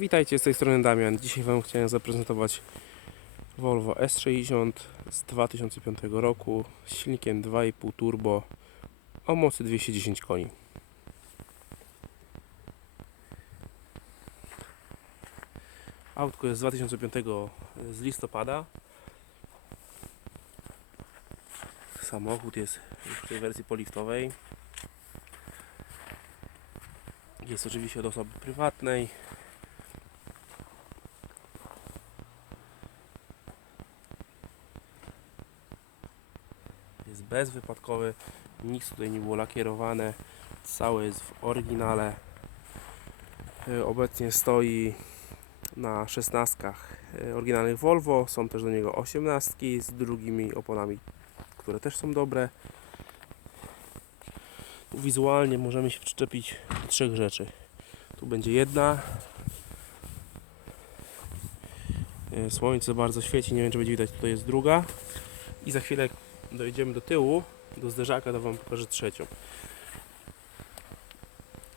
Witajcie, z tej strony Damian. Dzisiaj Wam chciałem zaprezentować Volvo S60 z 2005 roku z silnikiem 2,5 turbo o mocy 210 koni. Autko jest z 2005 z listopada. Samochód jest w tej wersji poliftowej. Jest oczywiście od osoby prywatnej. Bezwypadkowy, nic tutaj nie było lakierowane. Całe jest w oryginale. Y, Obecnie stoi na szesnastkach y, oryginalnych Volvo. Są też do niego osiemnastki z drugimi oponami, które też są dobre. Wizualnie możemy się przyczepić trzech rzeczy. Tu będzie jedna. E, Słońce bardzo świeci, nie wiem czy będzie widać, tutaj jest druga. I za chwilę dojdziemy do tyłu, do zderzaka, to Wam pokażę trzecią.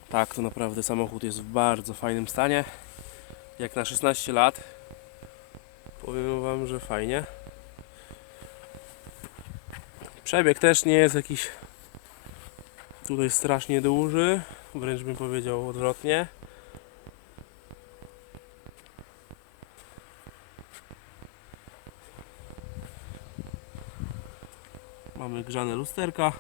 Tak, to naprawdę samochód jest w bardzo fajnym stanie. Jak na 16 lat. Powiem Wam, że fajnie. Przebieg też nie jest jakiś tutaj strasznie duży, wręcz bym powiedział odwrotnie. Mamy grzane lusterka.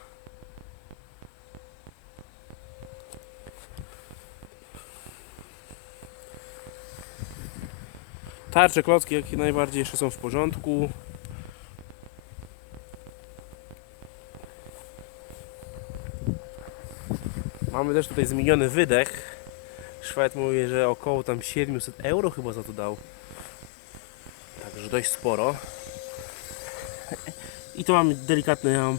Tarcze, klocki jak najbardziej jeszcze są w porządku. Mamy też tutaj zmieniony wydech. Szwed mówi, że około tam 700 euro chyba za to dał. Także dość sporo. I tu mamy delikatną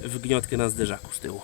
wygniotkę na zderzaku z tyłu.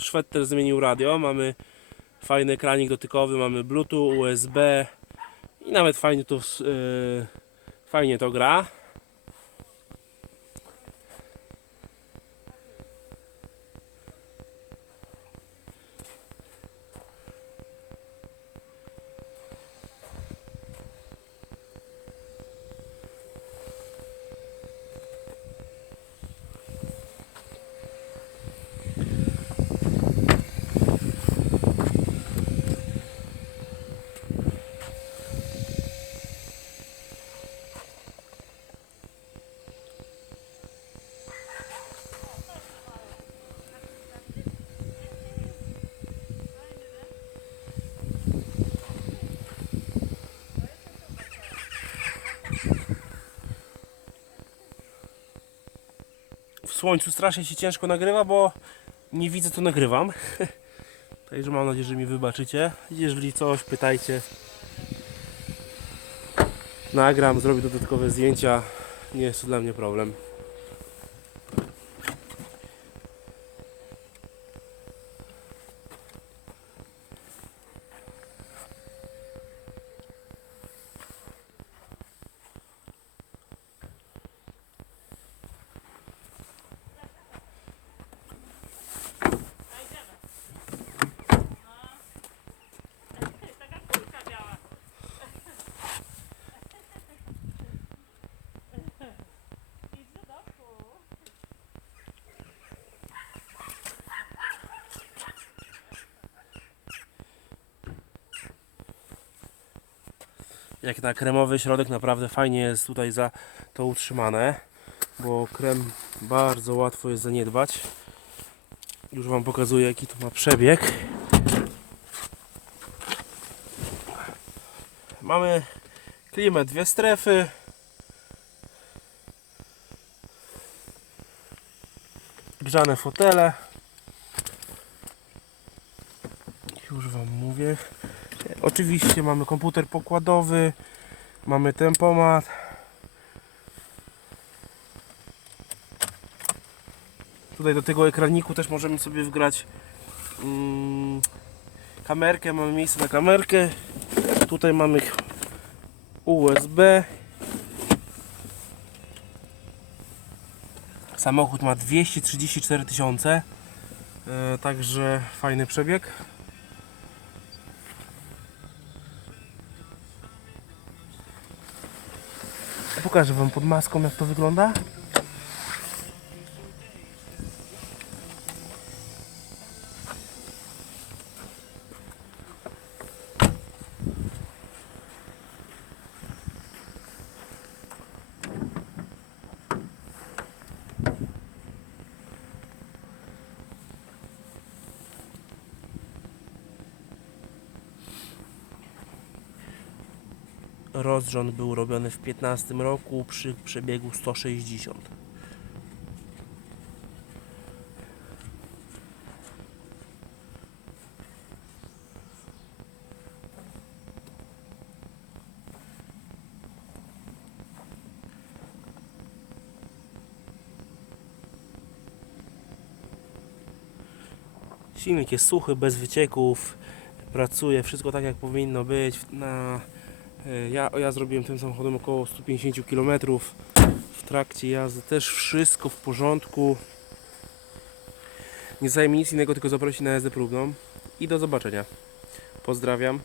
Szwed zmienił radio. Mamy fajny ekranik dotykowy, mamy Bluetooth, USB i nawet fajnie to, yy, fajnie to gra. W słońcu strasznie się ciężko nagrywa, bo nie widzę co nagrywam. Także mam nadzieję, że mi wybaczycie. Jeżeli coś, pytajcie. Nagram, zrobię dodatkowe zdjęcia. Nie jest to dla mnie problem. Jak na kremowy środek naprawdę fajnie jest tutaj za to utrzymane. bo krem bardzo łatwo jest zaniedbać. Już Wam pokazuję jaki to ma przebieg. Mamy klimę, dwie strefy. Grzane fotele. Już Wam mówię. Oczywiście mamy komputer pokładowy, mamy tempomat. Tutaj do tego ekraniku też możemy sobie wgrać mm, kamerkę, mamy miejsce na kamerkę. Tutaj mamy USB. Samochód ma 234 tysiące, e, także fajny przebieg. Pokażę Wam pod maską jak to wygląda. Rozrząd był robiony w 15 roku przy przebiegu 160. Silnik jest suchy, bez wycieków, pracuje, wszystko tak jak powinno być. Na Ja, ja zrobiłem tym samochodem około 150 km. W trakcie jazdy też wszystko w porządku. Nie zajmie nic innego, tylko zaprosić na jazdę próbną. I do zobaczenia. Pozdrawiam.